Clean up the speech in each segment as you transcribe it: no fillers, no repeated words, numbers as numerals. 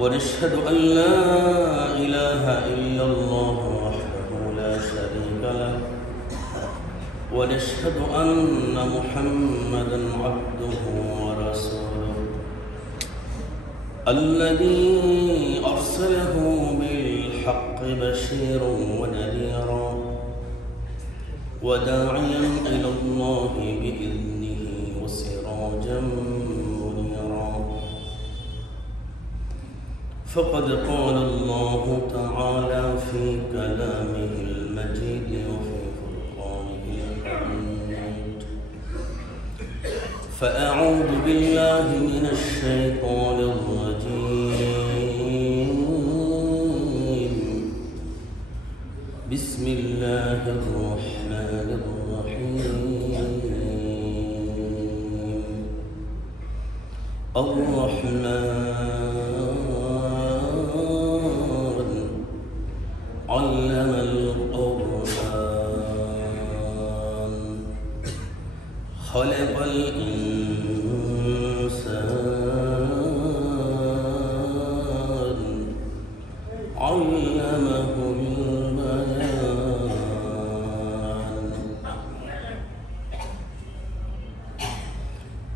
ونشهد أن لا إله إلا الله وحده لا شريك له ونشهد أن محمدا عبده ورسوله الذي أرسله بالحق بشيرا ونذيرا وداعيا إلى الله بإذنه وسراجا منيرا فقد قال الله تعالى في كلامه المجيد وفي فرقانه الحميد فأعوذ بالله من الشيطان الرجيم بسم الله الرحمن الرحيم الرحمن علم القرآن خلق الإنسان علمه البيان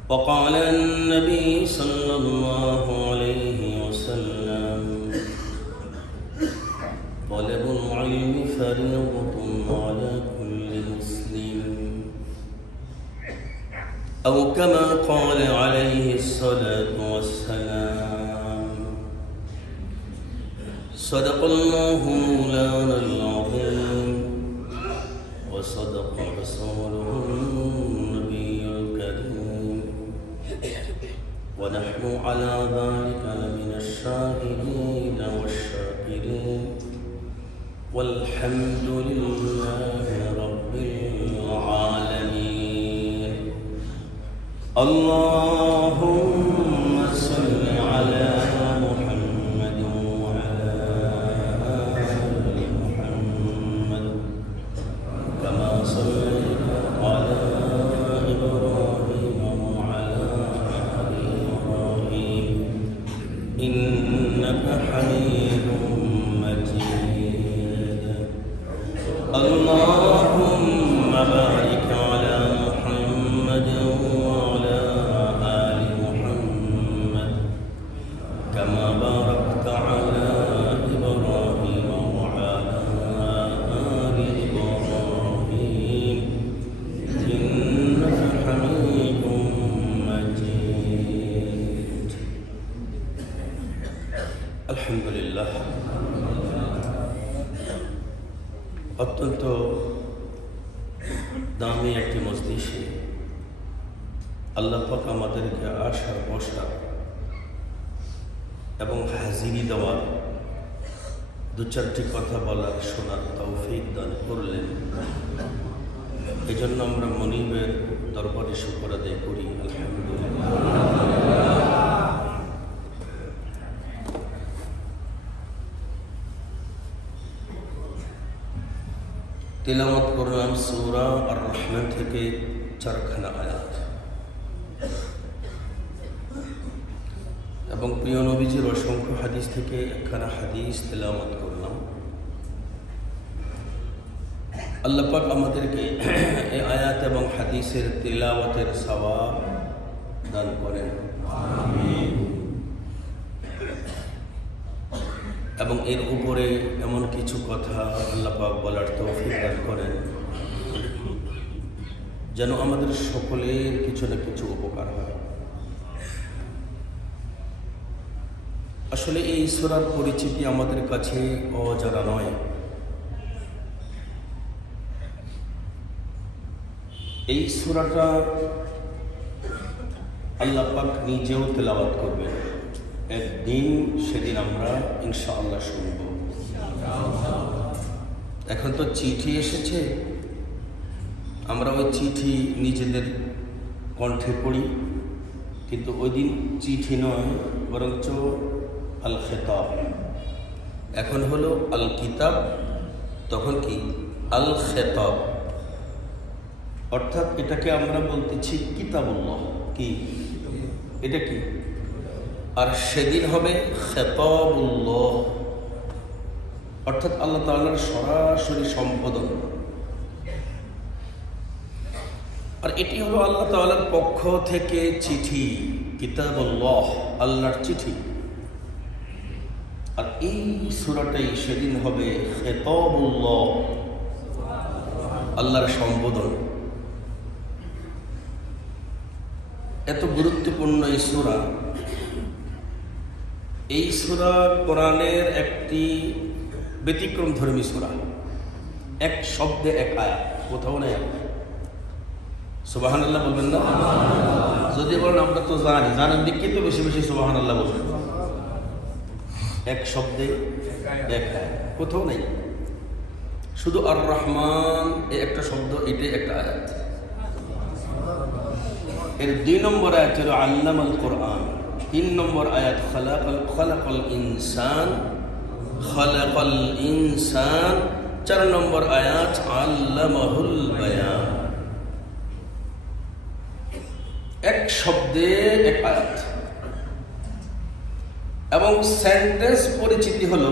وقال النبي صلى الله عليه وسلم طلب العلم فريضة على كل مسلم أو كما قال عليه الصلاة والسلام صدق الله مولانا العظيم وصدق رسوله النبي الكريم ونحن على ذلك لمن الشاهدين والشاكرين والحمد لله رب العالمين اللهم صل على محمد وعلى آل محمد كما صليت على إبراهيم وعلى آل إبراهيم إنك حميد مجيد اللهم بارك على محمد وعلى آل محمد كما باركت على إبراهيم وعلى آل إبراهيم إنك حميد مجيد الحمد لله অত্যন্ত দামি একটি মজলিসে আল্লাহ পাক আমাদেরকে আসা বসা এবং হাজিরি দেওয়ার দু চারটি কথা বলার শোনার তৌফিক দান করলেন। এই জন্য আমরা মনিবের দরবারে শুকর আদায় করি আলহামদুলিল্লাহ। তিলাওয়াত করলাম সূরা আর রহমান থেকে চারখানা আয়াত এবং প্রিয় নবীজির অসংখ্য হাদিস থেকে একখানা হাদিস তিলাওয়াত করলাম। আল্লাহ পাক আমাদেরকে এই আয়াত এবং হাদিসের তিলাওয়াতের সওয়াব দান করেন আমিন। এবং এর উপরে এমন কিছু কথা আল্লাহ পাক বলার তৌফিক দান করেন যেন আমাদের সকলের কিছু না কিছু উপকার হয়। আসলে এই সূরার পরিচিতি আমাদের কাছে অজানা নয়। এই সূরাটা আল্লাহ পাক নিজেও তেলাওয়াত করবেন একদিন, সেদিন আমরা ইনশাআল্লাহ শুনব। এখন তো চিঠি এসেছে, আমরা ওই চিঠি নিজেদের কণ্ঠে পড়ি, কিন্তু ওই দিন চিঠি নয় বরঞ্চ আল খেতাব। এখন হলো আল কিতাব, তখন কি আল খেতাব, অর্থাৎ এটাকে আমরা বলতেছি কিতাবুল্লাহ। কি এটা? কি আর সেদিন হবে খেতাবুল্লাহ, অর্থাৎ আল্লাহ তাআলার সরাসরি সম্বোধন। আর এটি হলো আল্লাহ তাআলার পক্ষ থেকে চিঠি, কিতাবুল্লাহ, আল্লাহর চিঠি। আর এই সূরাটাই সেদিন হবে খেতাবুল্লাহ, আল্লাহর সম্বোধন। এত গুরুত্বপূর্ণ এই সূরা। এই সূরা কোরআনের একটি ব্যতিক্রম ধর্মী সূরা। এক শব্দে এক আয়াত, কোথাও নাই। সুবহানাল্লাহ বলবেন না? যদি বলেন আমরা তো জানেন দিকে তো বেশি বেশি সুবহানাল্লাহ বলবেন। এক শব্দে এক আয়াত, কোথাও নেই। শুধু আর রহমান এই একটা শব্দ, এটাই একটা আয়াত। এর 2 নম্বর আয়াত হলো আল্লামাল কোরআন। 3 নম্বর আয়াত খালাকাল ইনসান। 4 নম্বর আয়াত আল্লামাহুল বায়ান। এক শব্দে এক আয়াত। এবং সেন্টেন্স পরিচিতি হলো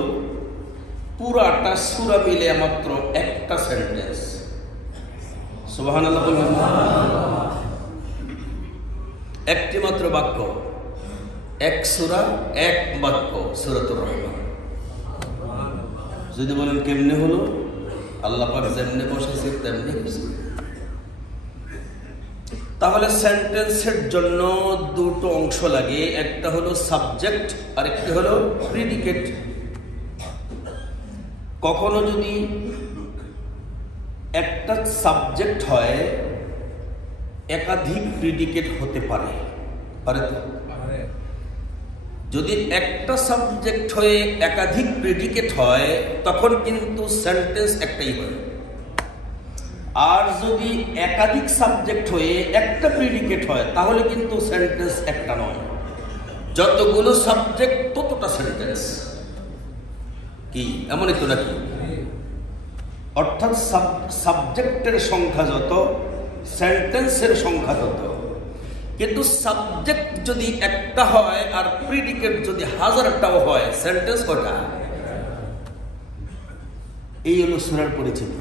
পুরাটা সূরা মিলে মাত্র একটা সেন্টেন্স। সুবহানাল্লাহ বলবেন না? একটি মাত্র বাক্য, এক সূরা এক বাক্য, সূরাতুর রহমান। যদি বলেন কেমনে হলো, আল্লাহ পাক যেমনে বসেছে তেমনি হয়েছে। তাহলে সেন্টেন্সের জন্য 2টো অংশ লাগে, একটা হলো সাবজেক্ট আর একটি হলো প্রিডিকেট। কখনো যদি একটা সাবজেক্ট হয় একাধিক প্রিডিকেট হতে পারে, পারে তো? যদি একটা সাবজেক্ট হয়ে একাধিক প্রিডিকেট হয় তখন কিন্তু সেন্টেন্স একটাই হয়। আর যদি একাধিক সাবজেক্ট হয়ে একটা প্রিডিকেট হয় তাহলে কিন্তু সেন্টেন্স একটা নয়। যতগুলো সাবজেক্ট ততটা সেন্টেন্স। কি এমনই তো নাকি? অর্থাৎ সাবজেক্টের সংখ্যা যত, সেন্টেন্সের সংখ্যা তত। কিন্তু সাবজেক্ট যদি একটা হয় আর প্রিডিকেট যদি 1000টাও হয়, সেন্টেন্স কটা? এই হলো সূরার পরিচিতি।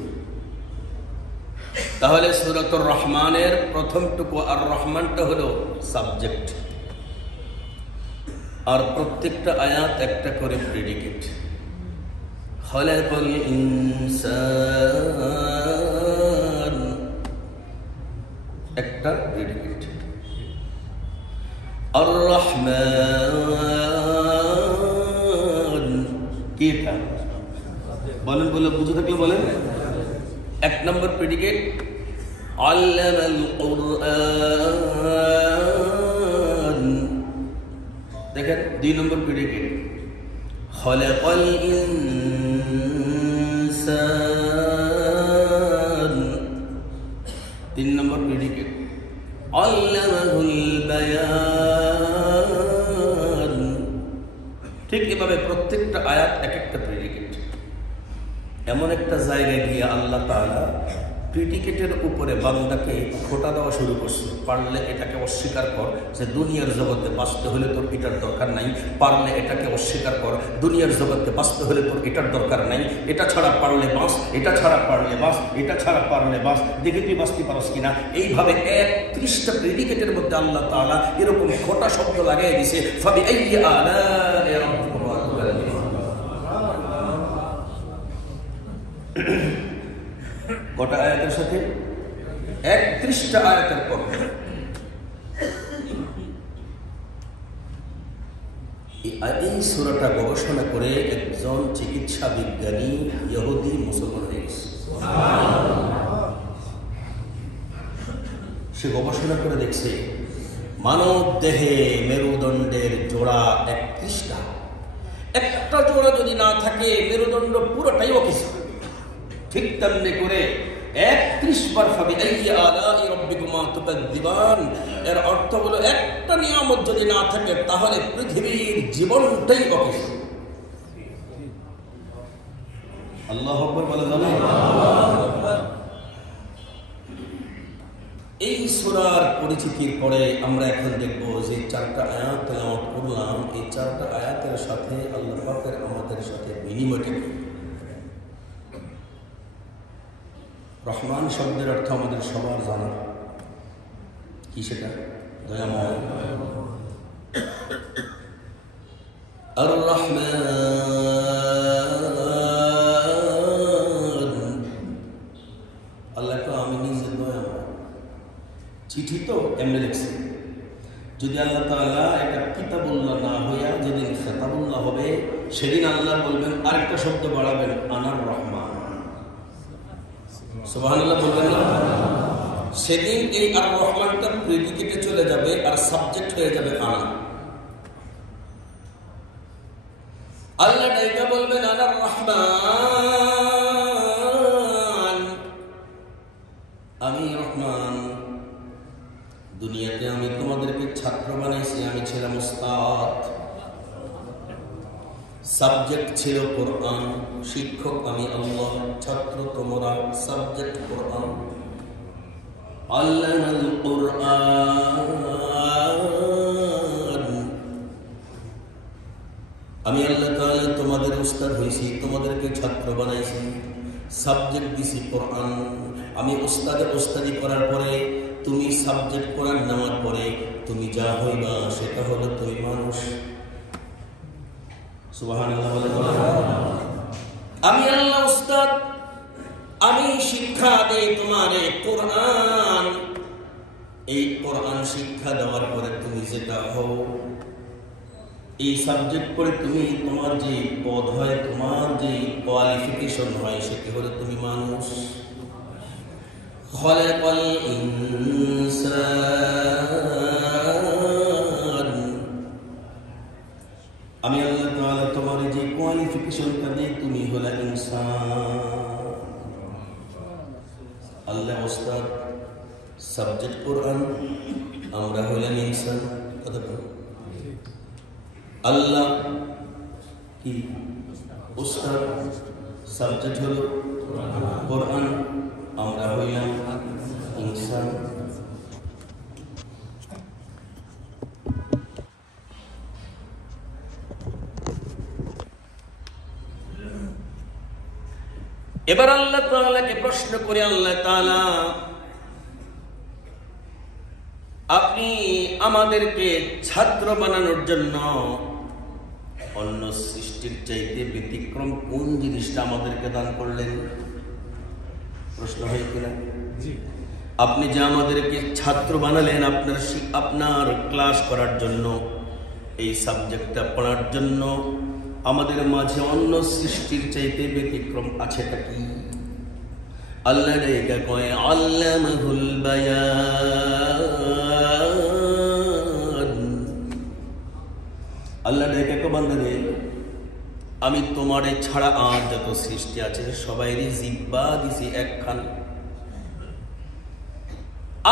তাহলে সূরাতুর রহমানের প্রথমটুকু আর রহমানটা হলো সাবজেক্ট, আর প্রত্যেকটা আয়াত একটা করে প্রিডিকেট। খালাকাল ইনসান একটা প্রিডিকেট, আর রহমান কি এটা বলেন, বলে বুঝে থাকলে বলেন। 1 নম্বর প্রেডিকেট আল্লামাল কুরআন। দেখেন 2 নম্বর প্রেডিকেট খালাকাল ইনসান। 3 নম্বর প্রেডিকেট আল্লামাহুল বায়ান। ঠিক এভাবে প্রত্যেকটা আয়াত এক একটা প্রেডিকেট। এমন একটা জায়গায় গিয়ে আল্লাহ তাআলা প্রিডিকেটের উপরে বান্দাকে খোঁটা দেওয়া শুরু করছে। পারলে এটাকে অস্বীকার কর যে দুনিয়ার জগতে বাঁচতে হলে তোর এটার দরকার নাই, পারলে এটাকে অস্বীকার কর দুনিয়ার জগতে বাঁচতে হলে তোর এটার দরকার নাই, এটা ছাড়া পারলে বাঁচ, এটা ছাড়া পারলে বাঁচ, এটা ছাড়া পারলে বাঁচ, দেখে তুই বাঁচতে পারস কিনা। এইভাবে 31টা প্রিডিকেটের মধ্যে আল্লাহ তাআলা এরকম খোঁটা শব্দ লাগাই দিয়েছে। ফাবিআইয়ি আলা'i রাব্বিকুমা তুকায্যিবান। কটা আয়াতের সাথে? 31টা আয়াতের পর। এই সূরাটা গবেষণা করে একজন চিকিৎসা বিজ্ঞানী ইহুদি মুসলমান হয়ে গেছে। সে গবেষণা করে দেখছে মানব দেহে মেরুদণ্ডের জোড়া 31টা। একটা জোড়া যদি না থাকে মেরুদণ্ড পুরোটাই অকেশা। ঠিক তেমনি করে 31 বার ফাবিআইয়ি আলা'i রাব্বিকুমা তুকায্যিবান। এর অর্থ হলো একটা নিয়ামত যদি না থাকে তাহলে পৃথিবীর জীবনটাই অকেশা। আল্লাহু আকবার বলে জানেন। এই সূরার পরিচিতির পরে আমরা এখন দেখব যে 4টা আয়াত তেলাওয়াত করলাম, এই 4টা আয়াতের সাথে আল্লাহ পাকের আমাদের সাথে বিনিময়টা কি। রহমান শব্দের অর্থ আমাদের সবার জানা, কি সেটা? দয়াময়। আর রহমান, আল্লাহ তো আমি নিজে দয়াময়। চিঠি তো এমনি লিখছি, যদি আল্লাহ তাআলা এটা কিতাবুল্লাহ না হইয়া যেদিন খেতাবুল্লাহ হবে, সেদিন আল্লাহ বলবেন আরেকটা শব্দ বাড়াবেন, আনার রহমান। সুবহানাল্লাহ বলবেন না? সেদিন এই আর রহমানটা প্রেডিকেটে চলে যাবে আর সাবজেক্ট হয়ে যাবে আনা। আল্লাহ ডাইকা বলবেন আনার রহমান, আমি রহমান। দুনিয়াতে আমি তোমাদেরকে ছাত্র বানাইছি, আমি ছিলাম উস্তাদ। সাবজেক্ট ছিল কোরআন, শিক্ষক আমি আল্লাহ, ছাত্র তোমরা, সাবজেক্ট কোরআন। আল্লামাল কোরআন, আমি আল্লাহ তাআলা তোমাদের উস্তাদ হইছি, তোমাদেরকে ছাত্র বানাইছি, সাবজেক্ট দিছি কোরআন। আমি উস্তাদের উস্তাদি করার পরে, তুমি সাবজেক্ট কোরআন নেওয়ার পরে তুমি যা হইবা সেটা হলো তুমি মানুষ। সুবহানাল্লাহ বলে। আমি আল্লাহ উস্তাদ, আমি শিক্ষা দেই তোমারে কোরআন। এই কোরআন শিক্ষা দেওয়ার পরে তুমি যেটা হও, এই সাবজেক্ট পড়ে তুমি তোমার যে পদ হয়, তোমার যে কোয়ালিফিকেশন হয়, সেটা হলো তুমি মানুষ। খলাকাল ইনসান, আমি আল্লাহ তাআলা তোমার যে কোয়ালিফিকেশনটা দেই, তুমি হলো ইনসান। আল্লাহ উস্তাদ, সাবজেক্ট কোরআন, আমরা হলাম ইনসান। কথা বল। আল্লাহ কি উস্তাদ, সাবজেক্ট হলো কোরআন, আমরা হইলাম ইনসান। এবার আল্লাহ তাআলাকে প্রশ্ন করে, আল্লাহ তাআলা আপনি আমাদেরকে ছাত্র বানানোর জন্য অন্য সৃষ্টির চাইতে ব্যতিক্রম কোন জিনিসটা আমাদেরকে দান করলেন? প্রশ্ন হয় কিনা? আপনি যে আমাদেরকে ছাত্র বানালেন আপনার ক্লাস করার জন্য, এই সাবজেক্টটা পড়ার জন্য, আমাদের মাঝে অন্য সৃষ্টির চাইতে ব্যতিক্রম আছেটা কি? আল্লাহ রেখা কয় আল্লামাহুল বায়ান। আল্লাহ রেখা কো বান্দারে, আমি তোমারে ছাড়া আর যত সৃষ্টি আছে সবাইরই জিহ্বা দিছি একখান,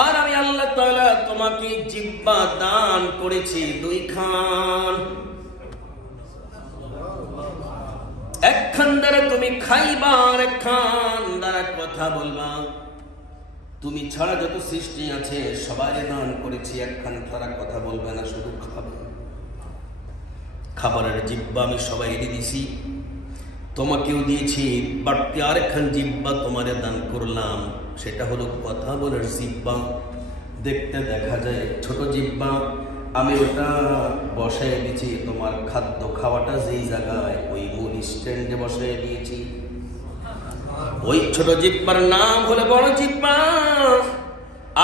আর আমি আল্লাহ তাআলা তোমাকে জিহ্বা দান করেছি দুইখান। একখান দ্বারা তুমি খাইবা, আর একখান দ্বারা কথা বলবা। তুমি ছাড়া যত সৃষ্টি আছে সবাই দান করেছি একখান, তারা কথা বলবে না, শুধু খাবে। খাবারের জিহ্বা আমি সবাইকে দিছি, তোমাকেও দিয়েছি, বাড়তি আরেকখান জিহ্বা তোমারে দান করলাম, সেটা হলো কথা বলার জিহ্বা। দেখতে দেখা যায় ছোট জিহ্বা, আমি ওটা বসায় দিয়েছি তোমার খাদ্য খাওয়াটা যেই জায়গায়, ওই মূল স্ট্যান্ডে বসায় দিয়েছি। ওই ছোট জিহ্বার নাম হলো বড় জিহ্বা।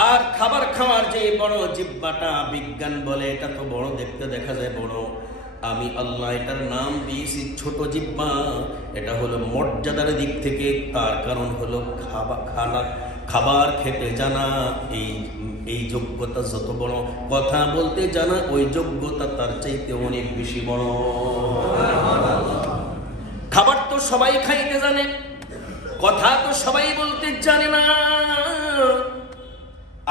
আর খাবার খাওয়ার যে বড় জিহ্বাটা, বিজ্ঞান বলে এটা তো বড়, দেখতে দেখা যায় বড়, আমি আল্লাহ এটার নাম দিয়েছি ছোট জিহ্বা। এটা হলো মর্যাদার দিক থেকে, তার কারণ হলো খাবার খেতে জানা, এই যোগ্যতা যত বড়, কথা বলতে জানা ওই যোগ্যতা তার চাইতে অনেক বেশি বড়। খাবার তো সবাই খাইতে জানে, কথা তো সবাই বলতে জানে না।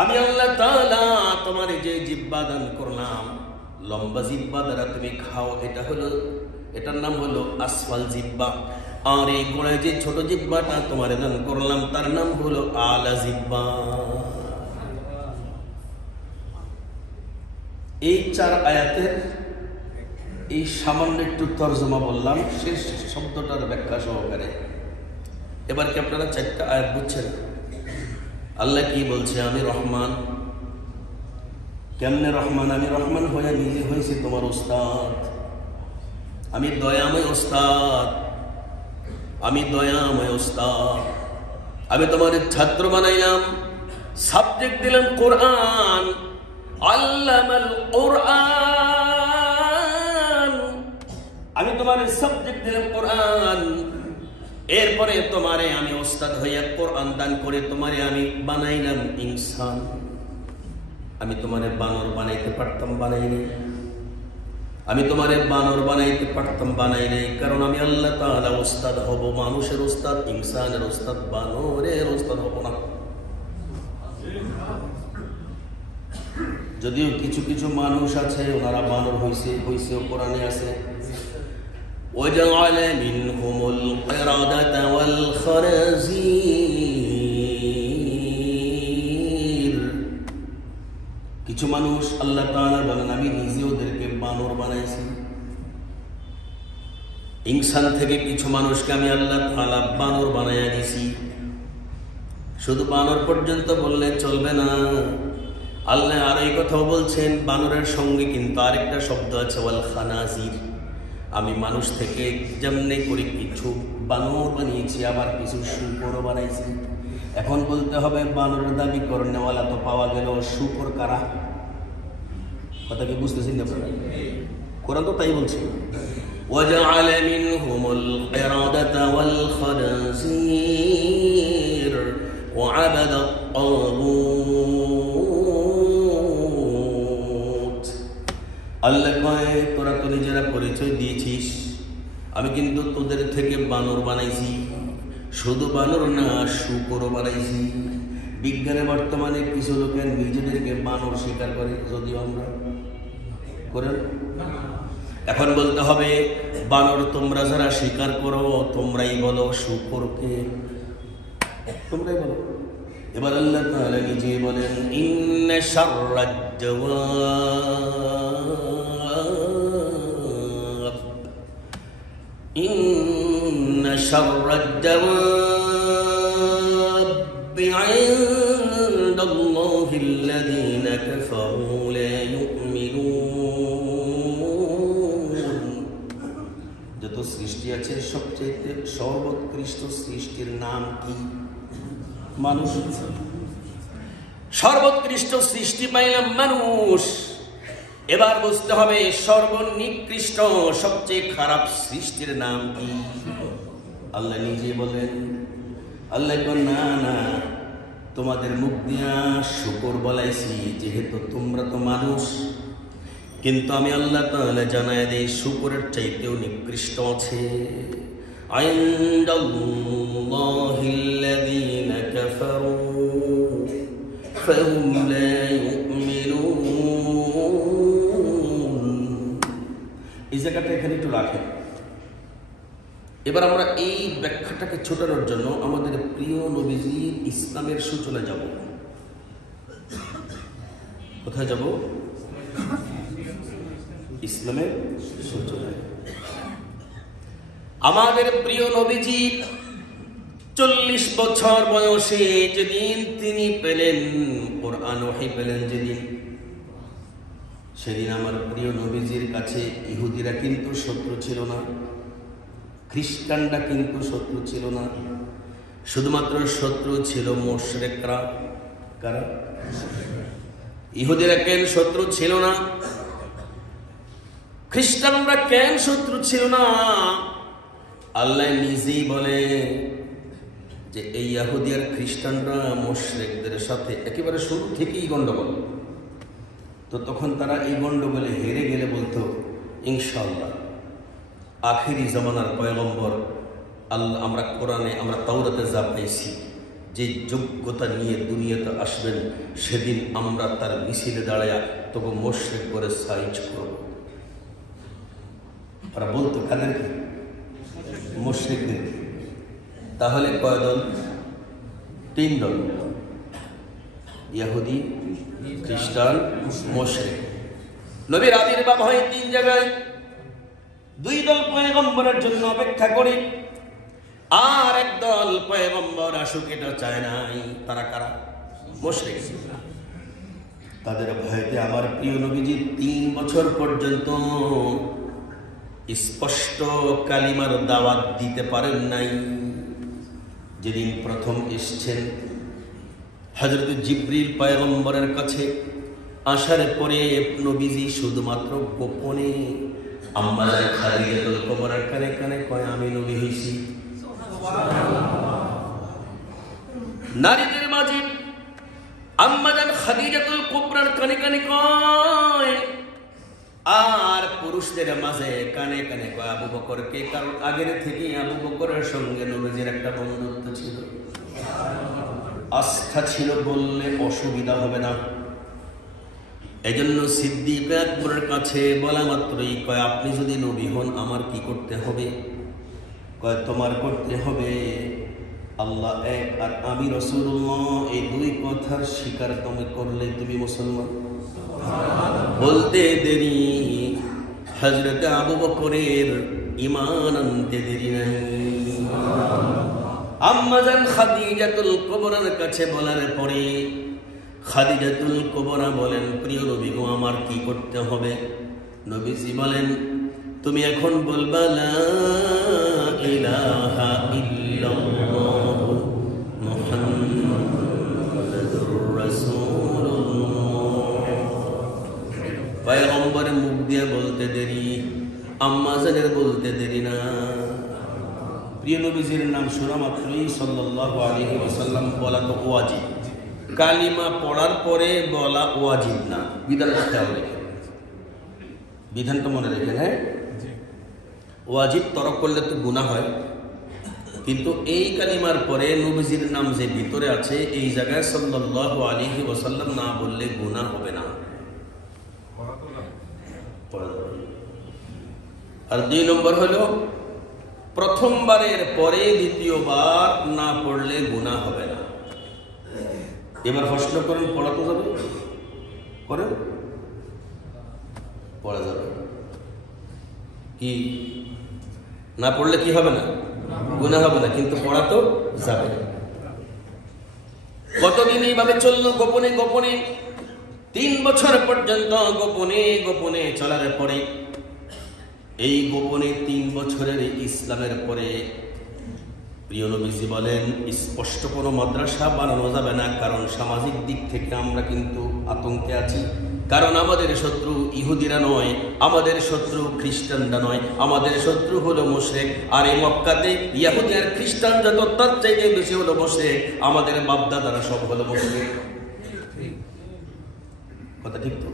আমি আল্লাহ তাআলা তোমার যে জিহ্বা দান করলাম, লম্বা জিহ্বা দ্বারা তুমি খাও, এটার নাম হলো আসফাল জিহ্বা। আর এই গোড়ায় যে ছোট জিহ্বাটা তোমার দান করলাম, তার নাম হলো আলা জিহ্বা। এই 4 আয়াতের এই সামান্য একটু তর্জমা বললাম, শেষ শব্দটার ব্যাখ্যা সহকারে। এবার কি আপনারা 4টা আয়াত বুঝছেন? আল্লাহ কি বলছে? আমি রহমান। কেমনে রহমান? আমি রহমান হয়ে নিজে হয়েছি তোমার ওস্তাদ। আমি দয়াময় ওস্তাদ, আমি দয়াময় ওস্তাদ। আমি তোমার ছাত্র বানাইলাম, সাবজেক্ট দিলাম কোরআন, আল্লামাল কোরআন। আমি তোমার সাবজেক্ট দিলাম কোরআন, এরপরে তোমারে আমি ওস্তাদ হইয়া কোরআন দান করে তোমারে আমি বানাইলাম ইনসান। আমি তোমারে বানর বানাইতে পারতাম, বানাইনি। আমি তোমারে বানর বানাইতে পারতাম, বানাই নাই। কারণ আমি আল্লাহ তাআলা ওস্তাদ হব, মানুষের ওস্তাদ, ইনসানের ওস্তাদ, বানরের ওস্তাদ হব না। যদিও কিছু কিছু মানুষ আছে ওনারা বানর হইছে, কোরআনে আছে। وَجَعَلَ مِنْهُمُ الْقِرَدَةَ وَالْخَنَازِيرَ। কিছু মানুষ আল্লাহ তাআলা বলেন আমি নিজে ওদেরকে বানর বানাইছি। ইনসান থেকে কিছু মানুষকে আমি আল্লাহ তাআলা বানর বানাইয়া দিছি। শুধু বানর পর্যন্ত বললে চলবে না, আল্লাহ আর এই কথাও বলছেন বানরের সঙ্গে কিন্তু আরেকটা শব্দ আছে, ওয়াল খানাজির। আমি মানুষ থেকে যেমনি করে কিছু বানর বানিয়েছি, আবার কিছু শূকরও বানাইছি। এখন বলতে হবে বানরের দাবি করনেওয়ালা তো পাওয়া গেল, শূকর কারা? কথা কি বুঝতেছেন আপনারা? কোরআন তো তাই বলছে, وَجَعَلَ مِنْهُمُ الْقِرَدَةَ وَالْخَنَازِيرَ وَعَبَدَ الطَّاغُوتَ। আল্লাহ কয় তোরা তো নিজেরা পরিচয় দিয়েছিস, আমি কিন্তু তোদের থেকে বানর বানাইছি। শুধু বানর না, শূকরও বানাইছি। বিজ্ঞানে বর্তমানে কিছু লোকের নিজেদেরকে বানর স্বীকার করে, যদিও আমরা করেন। এখন বলতে হবে বানর তোমরা যারা স্বীকার করো তোমরাই বলো, শূকরকে তোমরাই বলো। এবার আল্লাহ তাআলা নিজে বলেন ইন্না শাররাদ দাওয়াব, ইন্না শাররাদ দাওয়াব ইনদাল্লাহিল্লাযীনা কাফারু লা ইউমিনুন। যত সৃষ্টি আছে সবচেয়ে সর্বোৎকৃষ্ট সৃষ্টির নাম কি? মানুষ। সর্বোৎকৃষ্ট সৃষ্টি পাইলাম মানুষ। এবার বুঝতে হবে সর্বনিকৃষ্ট সবচেয়ে খারাপ সৃষ্টির নাম কি? আল্লাহ নিজে বলেন, আল্লাহ না না, তোমাদের মুখ দিয়া শুকর বলাইছি যেহেতু তোমরা তো মানুষ। কিন্তু আমি আল্লাহ তাআলা জানায় দেই শুকরের চাইতেও নিকৃষ্ট আছে। ইনদাল্লাহিল্লাযীনা কাফারু ফাহুম লা ইউমিনুন। এই জায়গাটা এখানে একটু রাখেন। এবার আমরা এই ব্যাখ্যাটাকে ছোটানোর জন্য আমাদের প্রিয় নবীজির ইসলামের সূচনা যাব। কোথায় যাব? ইসলামের সূচনা। আমাদের প্রিয় নবীজি 40 বছর বয়সে যেদিন তিনি পেলেন কোরআন ওহী পেলেন, যেদিন সেদিন আমার প্রিয় নবীজির কাছে ইহুদিরা কিন্তু শত্রু ছিল না, খ্রিস্টানরা কিন্তু শত্রু ছিল না। শুধুমাত্র শত্রু ছিল মুশরিকরা। কারা? ইহুদিরা কেন শত্রু ছিল না? খ্রিস্টানরা কেন শত্রু ছিল না? আল্লাহ নিজেই বলে যে এই ইহুদি আর খ্রিস্টানরা মুশরিকদের সাথে একেবারে শুরু থেকেই গন্ডগোল। তো তখন তারা এই গন্ডগোলে হেরে গেলে বলতো ইনশাআল্লাহ আখিরি জামানার পয়গম্বর আল্লাহ, আমরা কোরআনে আমরা তাওরাতে যা পেয়েছি, যে যোগ্যতা নিয়ে দুনিয়াতে আসবেন সেদিন আমরা তার মিছিলে দাঁড়ায়া তবু মুশরিক করে সাইজ করব। ওরা বলতো কাদেরকে? মুশরিকদের। তাহলে কয় দল? 3 দল, ইহুদি, খ্রিস্টান, মুশরিক। নবীর আবির্ভাব হয় 3 জায়গায়। 2 দল পয়গম্বরের জন্য অপেক্ষা করে, আর এক দল পয়গম্বর আসুক এটা চায় নাই। তারা কারা? মুশরিক। তাদের ভয়তে আমার প্রিয় নবীজি 3 বছর পর্যন্ত স্পষ্ট কালিমার দাওয়াত দিতে পারেন নাই। যেদিন প্রথম এসেছেন হযরত জিবরিল পয়গম্বরের কাছে আসার পরে নবীজি শুধুমাত্র গোপনে আম্মা খাদিজাতুল কুবরার কানে কানে কয় আমি নবী হইছি। নারীদের মাঝে আম্মা খাদিজাতুল কুবরার কানে কানে কয়, আর পুরুষদের মাঝে কানে কানে কয় আবু বকরকে। কারণ আগের থেকে আবু বকরের সঙ্গে নবীজির একটা বন্ধুত্ব ছিল, আস্থা ছিল, বললে অসুবিধা হবে না। এজন্য সিদ্দিক আকবরের কাছে বলা মাত্রই কয় আপনি যদি নবী হন আমার কি করতে হবে? কয় তোমার করতে হবে আল্লাহ এক আর আমি রাসূলুল্লাহ, এই 2 কথার স্বীকার তুমি করলে তুমি মুসলমান। বলতে দেরি হযরত আবু বকরের ঈমান আনতে দেরি নাই। আম্মা জান খাদিজাতুল কুবরার কাছে বলার পরে খাদিজাতুল কুবরা বলেন, প্রিয় নবী গো আমার কি করতে হবে? নবীজি বলেন, তুমি এখন বলবা লা ইলাহা ইল্লাল্লাহ মুহাম্মাদুর রাসূলুল্লাহ। পয়গম্বর পয়গম্বরের মুখ দিয়ে বলতে দেরি, আম্মা জানের বলতে দেরি না। প্রিয় নবীজির নাম শোনা মাত্রই সাল্লাল্লাহু আলাইহি ওয়াসাল্লাম বলা তো ওয়াজিব, কালিমা পড়ার পরে বলা ওয়াজিব না, বিধানটা খেয়াল রেখে, বিধানটা মনে রেখেন। হ্যাঁ, ওয়াজিব তরক করলে তো গুনাহ হয়, কিন্তু এই কালিমার পরে নবীজির নাম যে ভিতরে আছে এই জায়গায় সাল্লাল্লাহু আলাইহি ওয়াসাল্লাম না বললে গুনাহ হবে না। আর 2 নম্বর হলো প্রথমবারের পরে দ্বিতীয়বার না পড়লে গুনাহ হবে না। এবার প্রশ্ন করেন, পড়া তো যাবে, করেন পড়া যাবে কি না? পড়লে কি হবে না? গুনাহ হবে না, কিন্তু পড়া তো যাবে। কতদিন এইভাবে চললো গোপনে গোপনে, 3 বছর পর্যন্ত গোপনে গোপনে চলার পরে, এই গোপনে 3 বছরের ইসলামের পরে প্রিয় নবীজি বলেন স্পষ্ট কোনো মাদ্রাসা বানানো যাবে না, কারণ সামাজিক দিক থেকে আমরা কিন্তু আতঙ্কে আছি। কারণ আমাদের শত্রু ইহুদিরা নয়, আমাদের শত্রু খ্রিস্টানরা নয়, আমাদের শত্রু হলো মুশরিক। আর এই মক্কাতে ইহুদি আর খ্রিস্টান যত তার চাইতে বেশি হলো মুশরিক, আমাদের বাপদাদারা সব হলো মুশরিক। কথা ঠিক তো?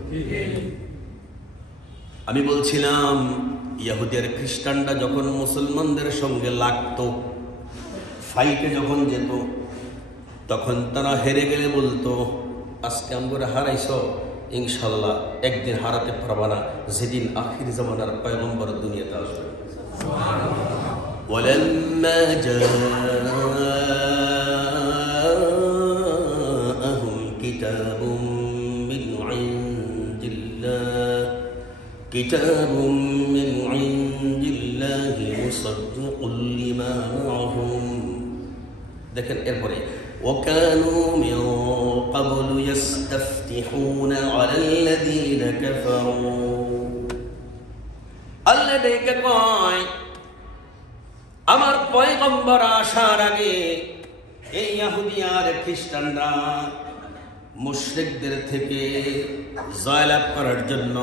আমি বলছিলাম ইহুদি আর খ্রিস্টানরা যখন মুসলমানদের সঙ্গে লাগতো, ফাইটে যখন যেত, তখন তারা হেরে গেলে বলতো আজকে আমরা হারাইছ, ইনশাল্লাহ একদিন হারাতে পারবা না, যেদিন আখির জামানার পয়গম্বর দুনিয়াতে আসবে। ওয়ালাম্মা জাআহুম কিতাবুম মিন ইনদিল্লাহ, কিতাবুম মিন ইনদিল্লাহি মুসাদ্দিকুল লিমা মা'হুম। দেখেন এরপরে وكانوا من قبل يستفتحون على الذين كفروا। আল্লাহ ডেকে কয় আমার পয়গম্বর আসার আগে এই ইহুদি আর খ্রিস্টানরা মুশরিকদের থেকে জয়লাভ করার জন্য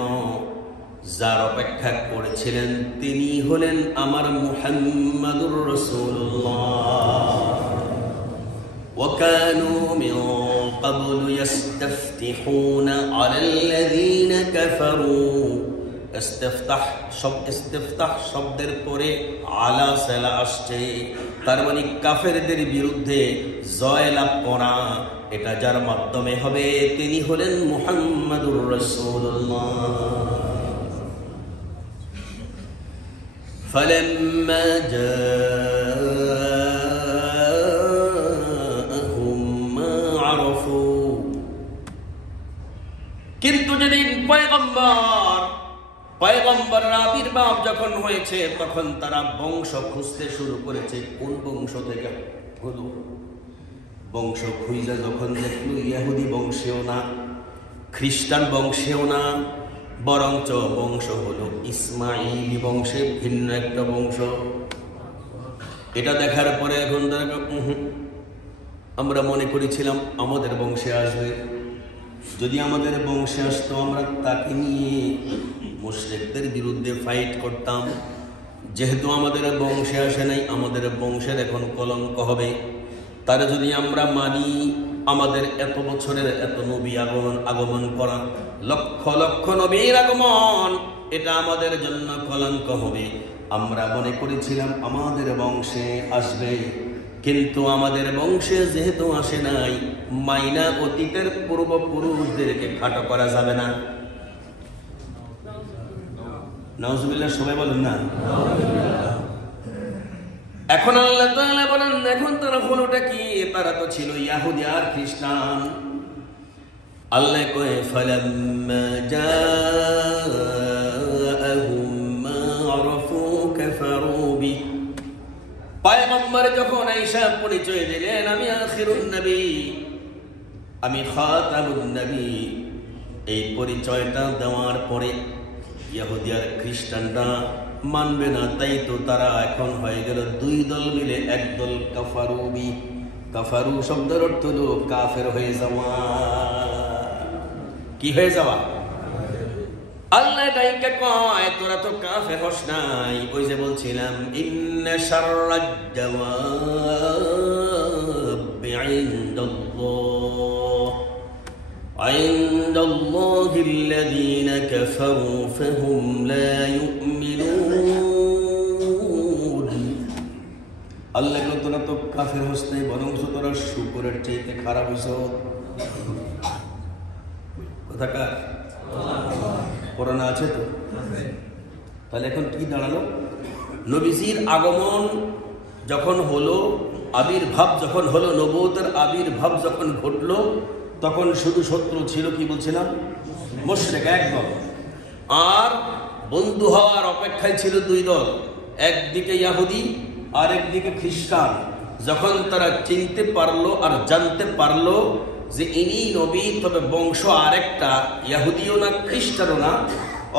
যার অপেক্ষা করেছিলেন তিনি হলেন আমার মুহাম্মাদুর রাসূলুল্লাহ। وكانوا من قبل يستفتحون على الذين كفروا। ইস্তিফতাহ শব্দের পরে আলা সালা আসছে, তার মানে কাফেরদের বিরুদ্ধে জয় লাভ করা, এটা যার মাধ্যমে হবে তিনি হলেন মুহাম্মাদুর রাসূলুল্লাহ। فلما কিন্তু যেদিন পয়গম্বর পয়গম্বরের আবির্ভাব যখন হয়েছে তখন তারা বংশ খুঁজতে শুরু করেছে, কোন বংশ থেকে হলো। বংশ খুঁজে যখন দেখলো ইহুদি বংশেও না, খ্রিস্টান বংশেও না, বরঞ্চ বংশ হলো ইসমাইলি বংশে, ভিন্ন একটা বংশ। এটা দেখার পরে এখন আমরা মনে করেছিলাম আমাদের বংশে আসবে, যদি আমাদের বংশে আসতো আমরা তাকে নিয়ে মুশরিকদের বিরুদ্ধে ফাইট করতাম। যেহেতু আমাদের বংশে আসে নাই, আমাদের বংশের এখন কলঙ্ক হবে। তারা যদি আমরা মানি, আমাদের এত বছরের এত নবী আগমন করা, লক্ষ লক্ষ নবীর আগমন, এটা আমাদের জন্য কলঙ্ক হবে। আমরা মনে করেছিলাম আমাদের বংশে আসবে, কিন্তু আমাদের বংশে যেহেতু আসে নাই, মাইনা অতীতের পূর্বপুরুষদেরকে খাটো করা যাবে না। নাউজুবিল্লাহ, সবাই বলেন না। এখন আল্লাহ তাআলা বলেন, এখন তারা হলোটা কি? তারা তো ছিল ইহুদি আর খ্রিস্টান। আল্লাহ কয়ে ফালাম্মা জাআহুম মা আরাফু কাফারু বি। পয়গম্বর যখন আয়েশা পরিচয় দিলেন, আমি আখিরুন নবী, আমি খাতামুন নবী, এই পরিচয়টা দেওয়ার পরে ইহুদি আর খ্রিস্টানরা মানবে না, তাই তো তারা এখন হয়ে গেল দুই দল মিলে এক দল কাফারু বি। কাফারু শব্দের অর্থ হলো কাফের হয়ে যাওয়া। কি হয়ে যাওয়া? আল্লাহ ডাইকা কয় তোরা তো কাফের হস নাই। ওই যে বলছিলাম, ইন্না শাররাদ দাওয়াবি ইনদাল্লাহিল্লাযীনা কাফারু ফাহুম লা ইউমিনুন। আল্লাহ কয় তোরা তো কাফের হস নাই, বরং তোরা শুকরের চাইতে খারাপ হইছ। কথাটা কোরআনে আছে তো। তাহলে এখন কি দাঁড়ালো? নবীজির আগমন যখন হলো, আবির্ভাব যখন হলো, নবুয়তের আবির্ভাব যখন ঘটলো, তখন শুধু শত্রু ছিল কি বলছিলাম? মুশরিক একদল। আর বন্ধু হওয়ার অপেক্ষায় ছিল দুই দল, একদিকে ইহুদি আর একদিকে খ্রিস্টান। যখন তারা চিনতে পারলো আর জানতে পারলো যে ইনি নবী, তবে বংশ আরেকটা, ইহুদিও না খ্রিস্টানও না,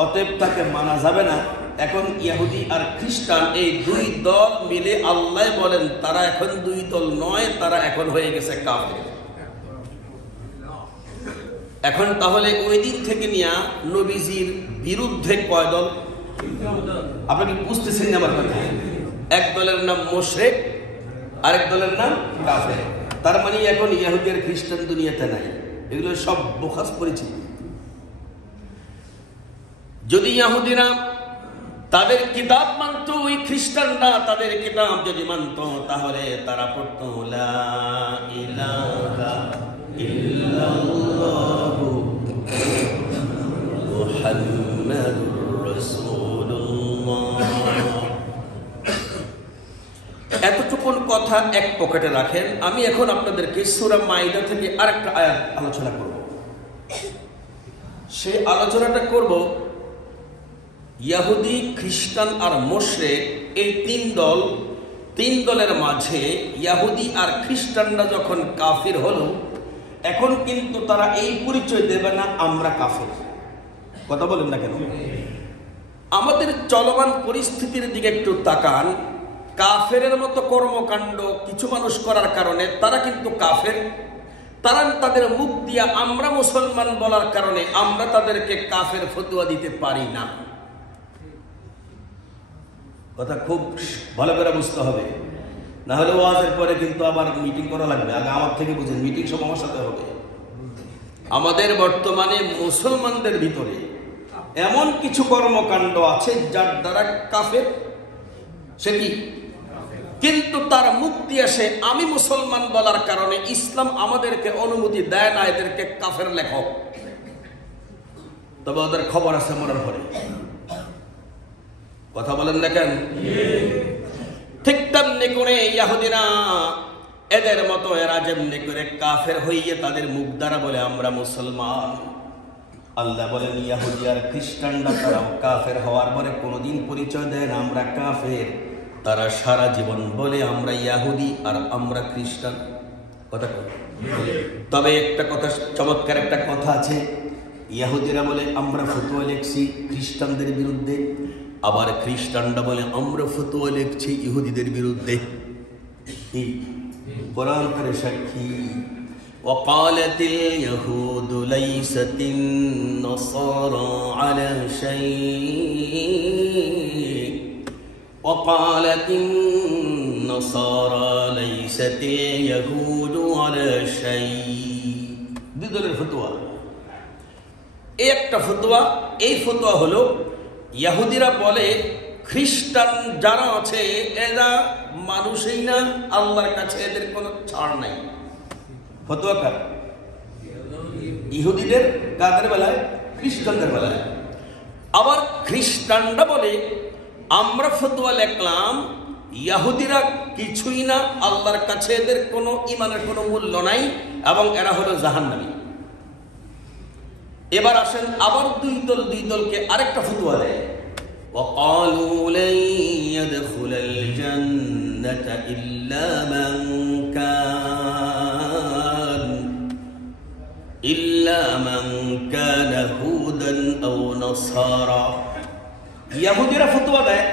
অতএব তাকে মানা যাবে না। এখন ইহুদি আর খ্রিস্টান এই দুই দল মিলে আল্লাহ বলেন তারা এখন দুই দল নয়, তারা এখন হয়ে গেছে কাফের। এখন তাহলে ওই দিন থেকে নিয়ে নবীজির বিরুদ্ধে কয় দল? আপনি কি বুঝতেছেন আমার কথা? এক দলের নাম মুশরিক, আরেক দলের নাম কাফের। তার মানে এখন ইহুদি আর খ্রিস্টান দুনিয়াতে নাই, এগুলো সব বোখাস পরিচিত। যদি ইহুদিরা তাদের কিতাব মানত, ওই খ্রিস্টানরা তাদের কিতাব যদি মানত, তাহলে তারা পড়তো লা ইলাহা ইল্লাল্লাহু মুহাম্মাদুর রাসূলুল্লাহ। এতটুকুন কথা এক পকেটে রাখেন। আমি এখন আপনাদেরকে সূরা মাইদা থেকে আরেকটা আয়াত আলোচনা করব। সেই আলোচনাটা করব ইহুদি, খ্রিস্টান আর মুশরিক, এই তিন দলের মাঝে ইহুদি আর খ্রিস্টানরা যখন কাফির হলো, এখন কিন্তু তারা এই পরিচয় দেবে না আমরা কাফির। কথা বলেন না কেন? আমাদের চলমান পরিস্থিতির দিকে একটু তাকান। কাফেরের মতো কর্মকাণ্ড কিছু মানুষ করার কারণে তারা কিন্তু কাফের। তারা তাদের মুখ দিয়ে আমরা মুসলমান বলার কারণে আমরা তাদেরকে কাফের ফতোয়া দিতে পারি না। কথা খুব ভালো করে বুঝতে হবে, না হলে ওয়াজের পরে কিন্তু আবার মিটিং করা লাগবে। আগে আমার থেকে বুঝেন, মিটিং সব আমার সাথে হবে। আমাদের বর্তমানে মুসলমানদের ভিতরে এমন কিছু কর্মকাণ্ড আছে যার দ্বারা কাফের, সে কি? কিন্তু তার মুখ দিয়ে সে আমি মুসলমান বলার কারণে ইসলাম আমাদেরকে অনুমতি দেয় না এদেরকে কাফের লেখক। তবে ওদের খবর আছে মরার পরে। কথা বলেন না কেন? ঠিক তেমনি করে ইহুদিরা এদের মতো এরা যেমনি করে কাফের হইয়ে তাদের মুখ দ্বারা বলে আমরা মুসলমান, আল্লাহ বলেন ইহুদি আর খ্রিস্টানরা তারাও কাফের হওয়ার পরে কোনোদিন পরিচয় দেয় না আমরা কাফের, তারা সারা জীবন বলে আমরা ইহুদি আর আমরা খ্রিস্টান। কথা কই? তবে একটা কথা, চমৎকার একটা কথা আছে, ইহুদিরা বলে আমরা ফতোয়া লিখছি খ্রিস্টানদের বিরুদ্ধে, আবার খ্রিস্টানরা বলে আমরা ফতোয়া লিখছি ইহুদিদের বিরুদ্ধে। কোরআন করে সাক্ষী। وقالت اليهود ليست النصارى على شيء وقالت النصارى ليست اليهود على شيء। দুই দলের ফতোয়া। এই একটা ফতোয়া, এই ফতোয়া হলো ইহুদিরা বলে খ্রিস্টান যারা আছে এরা মানুষই না, আল্লাহর কাছে এদের কোনো ছাড় নাই। ফতোয়া কার? ইহুদিদের। কাদের বেলায়? খ্রিস্টানদের বেলায়। আবার খ্রিস্টানরা বলে আমরা ফতোয়া লিখলাম ইহুদিরা কিছুই না, আল্লাহর কাছে এদের কোনো ঈমানের কোনো মূল্য নাই এবং এরা হলো জাহান্নামী। এবার আসেন আবার দুই দলকে আরেকটা ফতোয়া দেয়। وقالوا لن يدخل الجنة إلا من كان هودا أو نصارى। ইহুদিরা ফতোয়া দেয়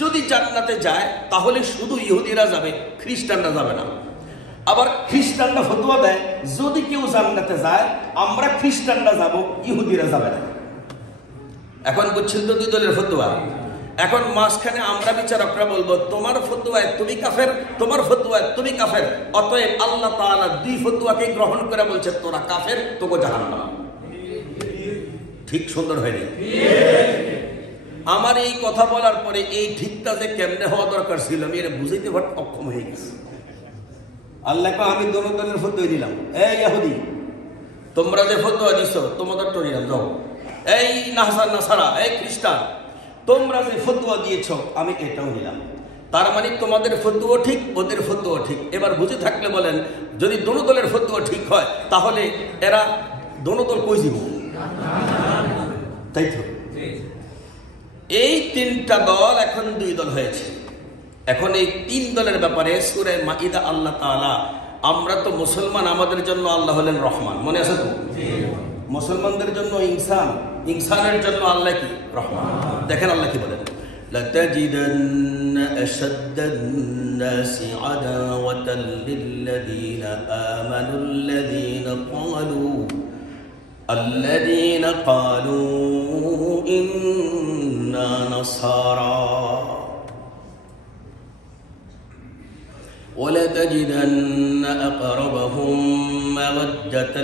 যদি জান্নাতে যায় তাহলে শুধু ইহুদিরা যাবে, খ্রিস্টানরা যাবে না। আবার খ্রিস্টানরা ফতোয়া দেয় যদি কেউ জান্নাতে যায় আমরা খ্রিস্টানরা যাব, ইহুদিরা যাবে না। এখন বুঝছেন তো দুই দলের ফতোয়া। এখন মাঝখানে আমরা বিচারকরা বলবো তোমার ফতোয়ায় তুমি কাফের, তোমার ফতোয়ায় তুমি কাফের, অতএব আল্লাহ তাআলা দুই ফতোয়াকে গ্রহণ করে বলছে তোরা কাফের, তোকে জাহান্নাম। ঠিক সুন্দর হয়নি? আমার এই কথা বলার পরে এই ঠিকটা যে কেমনে হওয়া দরকার ছিল আমি এটা বুঝাইতে অক্ষম হয়ে গেছি। আল্লাহকে আমি দোনো দলের ফতোয়া দিলাম, এই ইহুদি তোমরা যে ফতোয়া দিছো তোমাদের তো নিলাম, যাও। এই নাসারা, এই খ্রিস্টান তোমরা যে ফতোয়া দিয়েছো আমি এটাও নিলাম। তার মানে তোমাদের ফতোয়া ঠিক, ওদের ফতোয়া ঠিক। এবার বুঝে থাকলে বলেন যদি দোনো দলের ফতোয়া ঠিক হয় তাহলে এরা দোনো দল কই যাব? তাই তো। এই তিনটা দল এখন দুই দল হয়েছে। এখন এই তিন দলের ব্যাপারে সূরা মাইদা আল্লাহ তাআলা, আমরা তো মুসলমান, আমাদের জন্য আল্লাহ হলেন রহমান, মনে আছে তো? মুসলমানদের জন্য ইনসান, ইনসানের জন্য আল্লাহ কি? রহমান। দেখেন আল্লাহ কি বলেন, লাতাজিদান্না আশাদ্দান-নাসি আদাওয়াতাল লিল্লাযীনা আমানু الذين قالوا إنا نصارى ولتجدن أقربهم مودة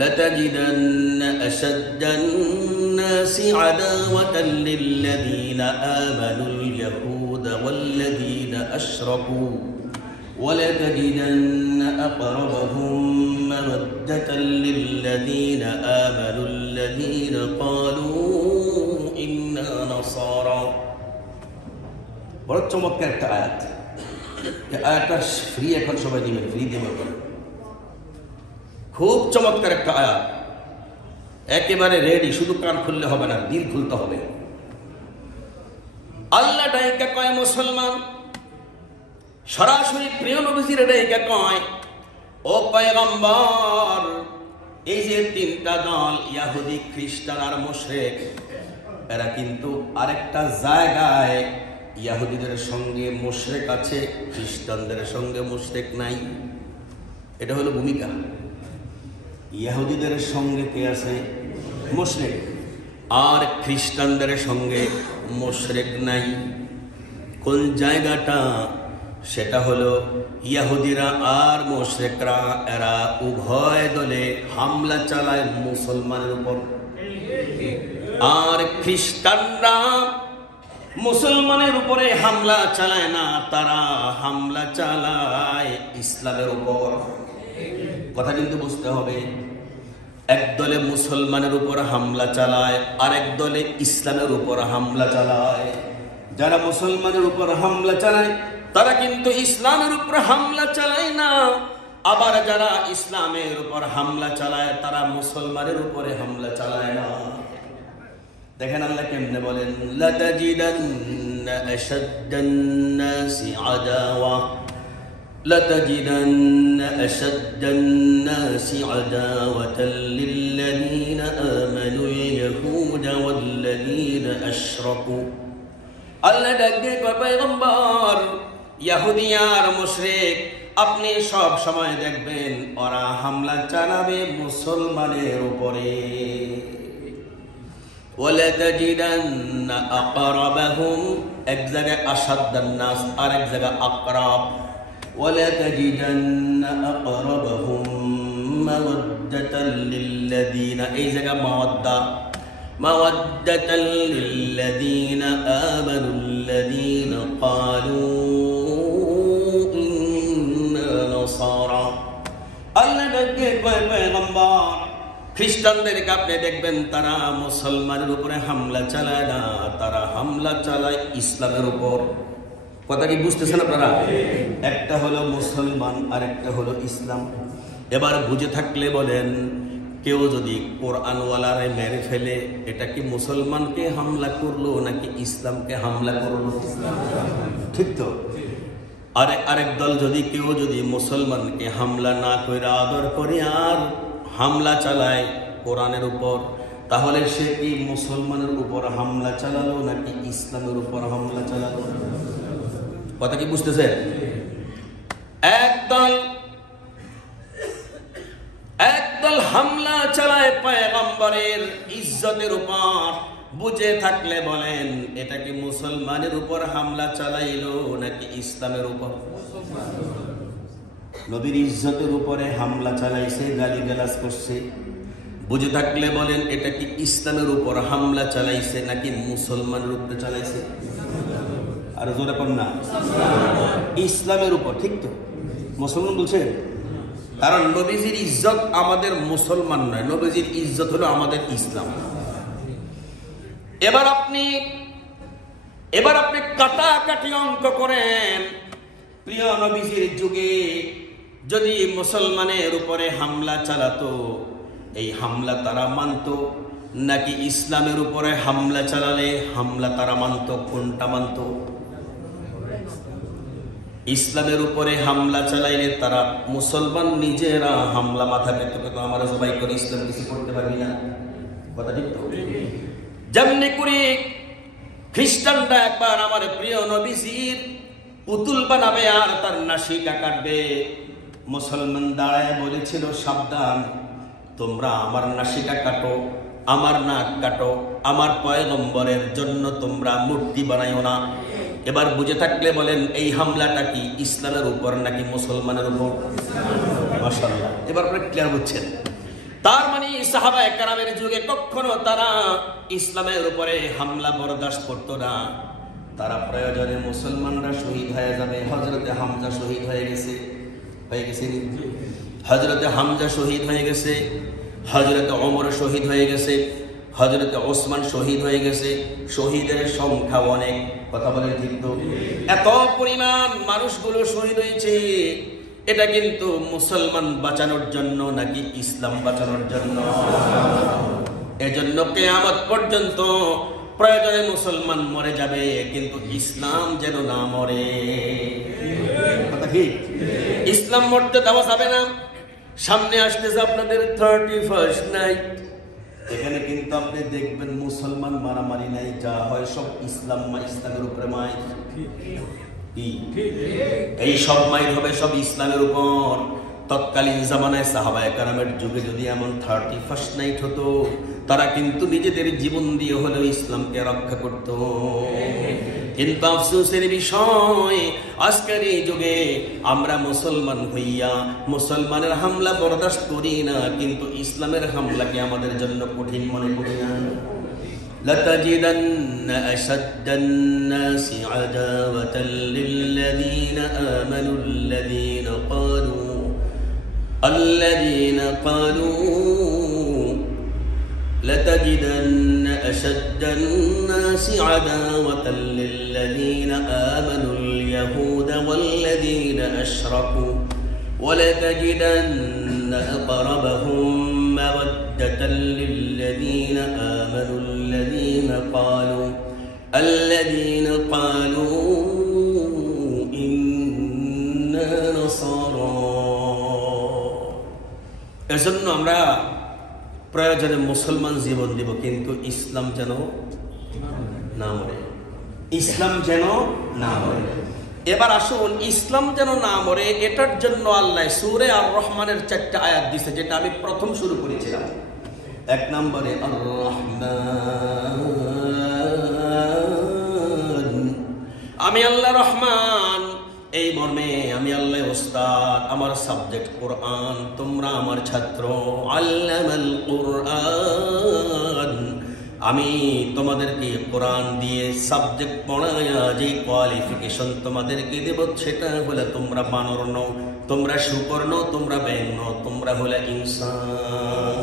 لتجدن أشد الناس عداوة للذين آمنوا اليهود والذين أشركوا ولتجدن أقربهم مودة للذين آمنوا الذين قالوا إنا نصارى। বড় চমৎকার একটা আয়াত। এই আয়াতটা ফ্রি, এখন সবাই দিবেন, ফ্রি দেবেন। খুব চমৎকার একটা আয়াত, একেবারে রেডি, শুধু কান খুললে হবে না, দিল খুলতে হবে। আল্লাহ ডাইকা কয় মুসলমান, সরাসরি প্রিয় নবীজির ডাইকা কয় ও পয়গম্বর, এই যে তিনটা দল ইহুদি, খ্রিস্টান আর মুশরিক, এরা কিন্তু আরেকটা জায়গায় ইহুদিদের সঙ্গে মুশরিক আছে, খ্রিস্টানদের সঙ্গে মুশরিক নাই। এটা হলো ভূমিকা। ইহুদিদের সঙ্গে কে আছে? মুশরিক। আর খ্রিস্টানদের সঙ্গে মুশরিক নাই। কোন জায়গাটা? সেটা হলো ইহুদিরা আর মুশরিকরা এরা উভয় দলে হামলা চালায় মুসলমানের উপর, আর খ্রিস্টানরা মুসলমানের উপরে হামলা চালায় না, তারা হামলা চালায় ইসলামের উপর। কথা কিন্তু বুঝতে হবে, এক দলে মুসলমানের উপর হামলা চালায়, আরেক দলে ইসলামের উপর হামলা চালায়। যারা মুসলমানের উপর হামলা চালায় তারা কিন্তু ইসলামের উপর হামলা চালায় না, আবার যারা ইসলামের উপর হামলা চালায় তারা মুসলমানের উপরে হামলা চালায় না। দেখেন আল্লাহ কেমনে বলেন, লাতাজিদান্না আশাদ্দান নাসি আদাওয়া لتجدن أشد الناس عداوة للذين آمنوا اليهود والذين أشركوا আল্লাহ ডাকে পয়গম্বর, ইহুদি আর মুশরিক আপনি সব সময় দেখবেন ওরা হামলা চালাবে মুসলমানের উপরে। ولتجدن أقربهم এক জায়গায় আশাদ্দান নাস আর এক জায়গায় আকরাব। ولتجدن أقربهم مودة للذين এই জায়গা مودة للذين آمنوا الذين قالوا إنا نصارى আল্লাহ ডাকে পয়গম্বর, খ্রিস্টানদেরকে আপনি দেখবেন তারা মুসলমানের উপরে হামলা চালায় না, তারা হামলা চালায় ইসলামের উপর। কথা কি বুঝতেছেন আপনারা? একটা হলো মুসলমান আর একটা হলো ইসলাম। এবার বুঝে থাকলে বলেন, কেউ যদি কোরআনওয়ালারে মেরে ফেলে এটা কি মুসলমানকে হামলা করলো নাকি ইসলামকে হামলা করলো? ঠিক তো? আরেক দল যদি কেউ যদি মুসলমানকে হামলা না করে আদর করে আর হামলা চালায় কোরআনের উপর, তাহলে সে কি মুসলমানের উপর হামলা চালালো নাকি ইসলামের উপর হামলা চালালো? কথা কি বুঝতেছেন? একদল হামলা চালায় পয়গম্বরের ইজ্জতের উপর, বুঝে থাকলে বলেন এটা কি মুসলমানের উপর হামলা চালাইলো নাকি ইসলামের উপর? নবীর ইজ্জতের উপরে হামলা চালাইছে, গালিগালাজ করছে। বুঝে থাকলে বলেন এটা কি ইসলামের উপর হামলা চালাইছে নাকি মুসলমানের উপরে চালাইছে? আর জোরে কোন না, ইসলামের উপর। ঠিক তো? মুসলমান বলছে, কারণ নবীজির ইজ্জত আমাদের মুসলমান নয়, নবীজির ইজ্জত হলো আমাদের ইসলাম। এবার আপনি কাটাকাটি অঙ্ক করেন, প্রিয় নবীজির যুগে যদি মুসলমানের উপরে হামলা চালাতো, এই হামলা তারা মানতো নাকি ইসলামের উপরে হামলা চালালে হামলা তারা মানতো? কোনটা মানতো? ইসলামের উপরে হামলা চালাইলে তারা মুসলমান নিজেরা হামলা মাথা পেতে পেত, আমরা সবাই করে ইসলাম কিছু করতে পারবি না। কথা ঠিক তো? যেমনি করে খ্রিস্টানরা একবার আমার প্রিয় নবীজির পুতুল বানাবে আর তার নাসিকা কাটবে, মুসলমান দাঁড়ায় বলেছিল, সাবধান, তোমরা আমার নাসিকা কাটো, আমার নাক কাটো, আমার পয়গম্বরের জন্য তোমরা মূর্তি বানাইও না। এবার বুঝে থাকলে বলেন এই হামলাটা কি ইসলামের উপর নাকি মুসলমানের উপর? মাশাআল্লাহ, এবার আপনি ক্লিয়ার বুঝছেন। তার মানে সাহাবায়ে কেরামের যুগে কখনো তারা ইসলামের উপরে হামলা বরদাস্ত করতো না। তারা প্রয়োজনে মুসলমানরা শহীদ হয়ে যাবে। হযরতে হামজা শহীদ হয়ে গেছে, হযরতে হামজা শহীদ হয়ে গেছে, হযরতে ওমর শহীদ হয়ে গেছে, হযরতে ওসমান শহীদ হয়ে গেছে। শহীদের সংখ্যা অনেক। কথা বলেন ঠিক তো? এত পরিমাণ মানুষগুলো শহীদ হয়েছে, এটা কিন্তু মুসলমান বাঁচানোর জন্য নাকি ইসলাম বাঁচানোর জন্য? এজন্য কিয়ামত পর্যন্ত প্রয়োজনে মুসলমান মরে যাবে, কিন্তু ইসলাম যেন না মরে। কথা ঠিক? ইসলাম মরতে দেওয়া যাবে না। সামনে আসতেছে আপনাদের 31st নাইট, এখানে কিন্তু আপনি দেখবেন মুসলমান মারামারি নাই, যা হয় সব ইসলামের উপরে মাইর। এই সব মাইর হবে সব ইসলামের উপর। তৎকালীন জামানায় সাহাবায়ে কেরামের যুগে যদি এমন 31st নাইট হতো, তারা কিন্তু নিজেদের জীবন দিয়ে হলেও ইসলামকে রক্ষা করত। কিন্তু আফসোসের বিষয়, আজকের এই যুগে আমরা মুসলমান হইয়া মুসলমানের হামলা বরদাস্ত করি না, কিন্তু ইসলামের হামলাকে আমাদের জন্য কঠিন মনে করি না। لتجدن أشد الناس عداوة للذين آمنوا الذين قالوا لتجدن أشد الناس عداوة للذين آمنوا اليهود والذين أشركوا وَلَتَجِدَنَّ أَقْرَبَهُم مَّوَدَّةً لِّلَّذِينَ آمَنُوا الَّذِينَ قَالُوا إِنَّا نَصَارَى। এজন্য আমরা প্রয়োজনে মুসলমান জীবন দিব, কিন্তু ইসলাম যেন না মরে, ইসলাম যেন না মরে। এবার আসুন, ইসলাম যেন না মরে এটার জন্য আল্লাহ সূরা আর রহমানের 4টা আয়াত দিয়েছে, যেটা আমি প্রথম শুরু করেছিলাম। 1 নম্বরে আর রহমান, আমি আল্লাহ রহমান, এই মর্মে আমি আল্লাহ ওস্তাদ, আমার সাবজেক্ট কোরআন, তোমরা আমার ছাত্র। আল্লামাল কোরআন, আমি তোমাদেরকে কোরআন দিয়ে সাবজেক্ট পড়ায়া যে কোয়ালিফিকেশন তোমাদেরকে দেব, সেটা হলে তোমরা বানর নও, তোমরা শুকর নও, তোমরা ব্যাঙ নও, তোমরা হলে ইনসান।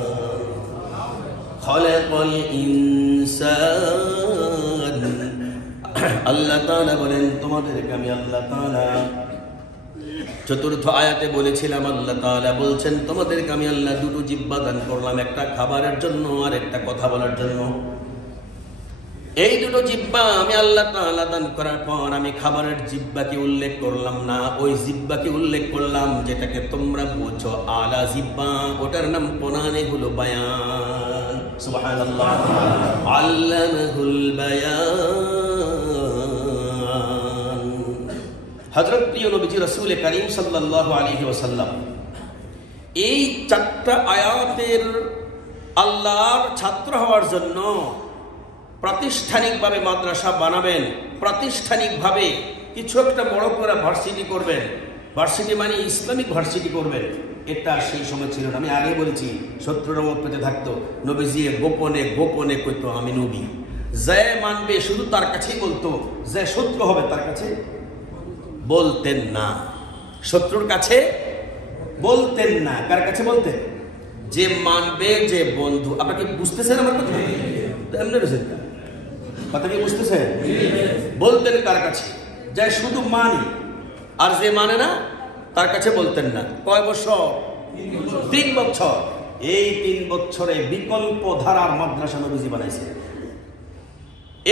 খালাকাল ইনসান, আল্লাহ তাআলা বলেন তোমাদেরকে আমি আল্লাহ তাআলা। 4র্থ আয়াতে বলেছিলাম আল্লাহ তাআলা বলছেন তোমাদেরকে আমি আল্লাহ 2টো জিহ্বা দান করলাম, একটা খাবারের জন্য আর একটা কথা বলার জন্য। এই 2টো জিহ্বা আমি আল্লাহ তাআলা দান করার পর আমি খাবারের জিহ্বাকে উল্লেখ করলাম না, ওই জিহ্বাকে উল্লেখ করলাম যেটাকে তোমরা বুঝো আলা জিহ্বা, ওটার নাম কোরআনে হলো বায়ান। সুবহানাল্লাহ, আল্লামাহুল বায়ান। হযরত প্রিয় নবীজি রাসূল করিম সাল্লাল্লাহু আলাইহি ওয়াসাল্লাম এই 4টা আয়াতের আল্লাহর ছাত্র হওয়ার জন্য প্রাতিষ্ঠানিকভাবে মাদ্রাসা বানাবেন, প্রাতিষ্ঠানিকভাবে কিছু একটা বড় করে ভার্সিটি করবেন। ভার্সিটি মানে ইসলামিক ভার্সিটি করবেন, এটা সেই সময় ছিল না। আমি আগে বলেছি 70র মধ্যে থাকতো, নবীজি গোপনে গোপনে কইতো আমি নবী। যে মানবে শুধু তার কাছেই বলতো, যে শত্রু হবে তার কাছে বলতেন না, শত্রুর কাছে বলতেন না। কার কাছে বলতেন? যে মানবে, যে বন্ধু। আপনাকে বুঝতেছেন আমার কথা? এমনি রয়েছেন কথা কি বুঝতেছেন? বলতেন কার কাছে? যে শুধু মানে, আর যে মানে না তার কাছে বলতেন না। কয় বছর? 3 বছর। এই 3 বছরে বিকল্প ধারার মাদ্রাসা নবীজি বানাইছে।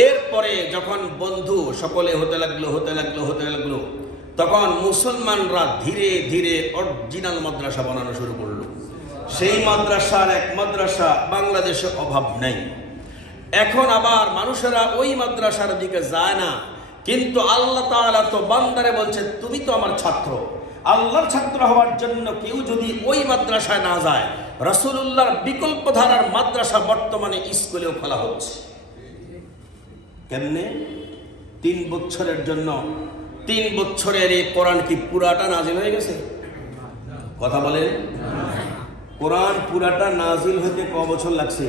এরপরে যখন বন্ধু সকলে হতে লাগলো, তখন মুসলমানরা ধীরে ধীরে অরিজিনাল মাদ্রাসা বানানো শুরু করলো। সেই মাদ্রাসার এক মাদ্রাসা বাংলাদেশে অভাব নাই। এখন আবার মানুষেরা ওই মাদ্রাসার দিকে যায় না, কিন্তু আল্লাহ তাআলা তো বান্দারে বলছে তুমি তো আমার ছাত্র। আল্লাহর ছাত্র হওয়ার জন্য কেউ যদি ওই মাদ্রাসায় না যায়, রাসূলুল্লাহর বিকল্প ধারার মাদ্রাসা বর্তমানে স্কুলেও খোলা হচ্ছে। কেমনে? 3 বছরের জন্য। 3 বছরের এই কোরআন কি পুরাটা নাজিল হয়ে গেছে? কথা বলেন। কোরআন পুরাটা নাজিল হতে কয় বছর লাগছে?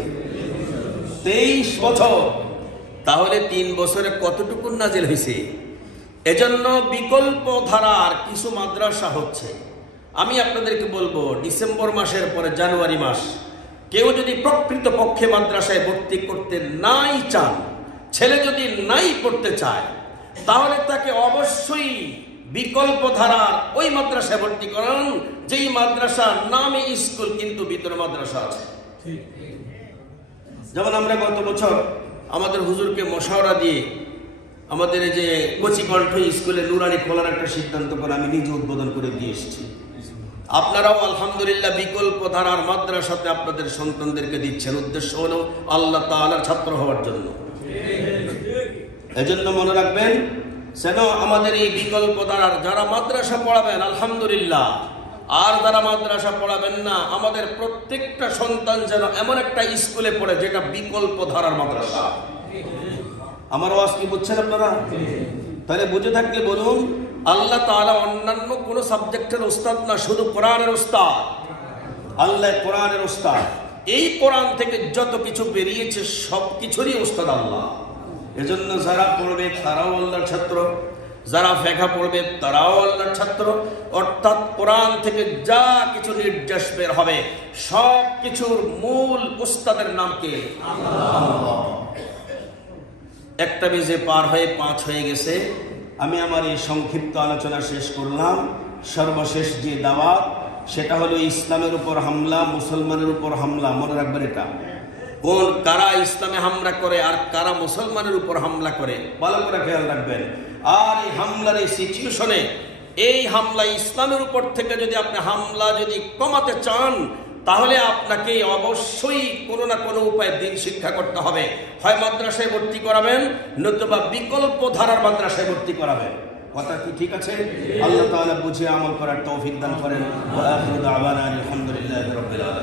23 বছর। তাহলে 3 বছরে কতটুকু নাজিল হয়েছে? এজন্য বিকল্প ধারার কিছু মাদ্রাসা হচ্ছে। আমি আপনাদেরকে বলবো, ডিসেম্বর মাসের পরে জানুয়ারি মাস কেউ যদি প্রকৃত পক্ষে মাদ্রাসায় ভর্তি করতে নাই চান, ছেলে যদি নাই পড়তে চায়, তাহলে তাকে অবশ্যই বিকল্প ধারার ওই মাদ্রাসায় ভর্তি করান যেই মাদ্রাসার নামে স্কুল কিন্তু ভিতরে মাদ্রাসা আছে। যেমন আমরা গত বছর আমাদের হুজুরকে মশাওরা দিয়ে আমাদের এই যে কচিকণ্ঠ স্কুলে নুরানি খোলার একটা সিদ্ধান্ত করে আমি নিজে উদ্বোধন করে দিয়ে এসেছি। আপনারাও আলহামদুলিল্লাহ বিকল্প ধারার মাদ্রাসাতে আপনাদের সন্তানদেরকে দিচ্ছেন। উদ্দেশ্য হলো আল্লাহ তাআলার ছাত্র হওয়ার জন্য। এজন্য মনে রাখবেন, যেন আমাদের এই বিকল্প ধারার যারা মাদ্রাসা পড়াবেন আলহামদুলিল্লাহ, আর যারা মাদ্রাসা পড়াবেন না, আমাদের প্রত্যেকটা সন্তান যেন এমন একটা স্কুলে পড়ে যেটা বিকল্প ধারার মাদ্রাসা। আমার ওয়াজ কি বুঝছেন আপনারা? তাহলে বুঝে থাকলে বলুন, আল্লাহ তাআলা অন্যান্য কোন সাবজেক্টের উস্তাদ না, শুধু কোরআনের উস্তাদ। আল্লাহ কোরআনের উস্তাদ। এই কোরআন থেকে যত কিছু বেরিয়েছে সব কিছুরই উস্তাদ আল্লাহ। এজন্য যারা পড়বে তারাও আল্লাহর ছাত্র, যারা ফিকহ পড়বে তারাও আল্লাহর ছাত্র। অর্থাৎ কোরআন থেকে যা কিছু নির্দেশ বের হবে সব কিছুর মূল উস্তাদের নাম কে? আল্লাহ। একটা বেজে পার হয়ে 5 হয়ে গেছে। আমি আমার এই সংক্ষিপ্ত আলোচনা শেষ করলাম। সর্বশেষ যে দাওয়াত সেটা হলো ইসলামের উপর হামলা, মুসলমানের উপর হামলা। মনে রাখবেন এটা, কারা ইসলামে হামলা করে আর কারা মুসলমানের উপর হামলা করে, ভালো করে খেয়াল রাখবেন। আর এই হামলার এই সিচুয়েশনে, এই হামলা ইসলামের উপর থেকে যদি আপনি হামলা যদি কমাতে চান, তাহলে আপনাকে অবশ্যই কোনো না কোনো উপায়ে দিন শিক্ষা করতে হবে। হয় মাদ্রাসায় ভর্তি করাবেন, নতুবা বিকল্প ধারার মাদ্রাসায় ভর্তি করাবেন। কথা কি ঠিক আছে? আল্লাহ তাআলা বুঝে আমল করার তৌফিক দান করেন। ওয়া আখিরু দাওয়ানা আলহামদুলিল্লাহি রাব্বিল আলামিন।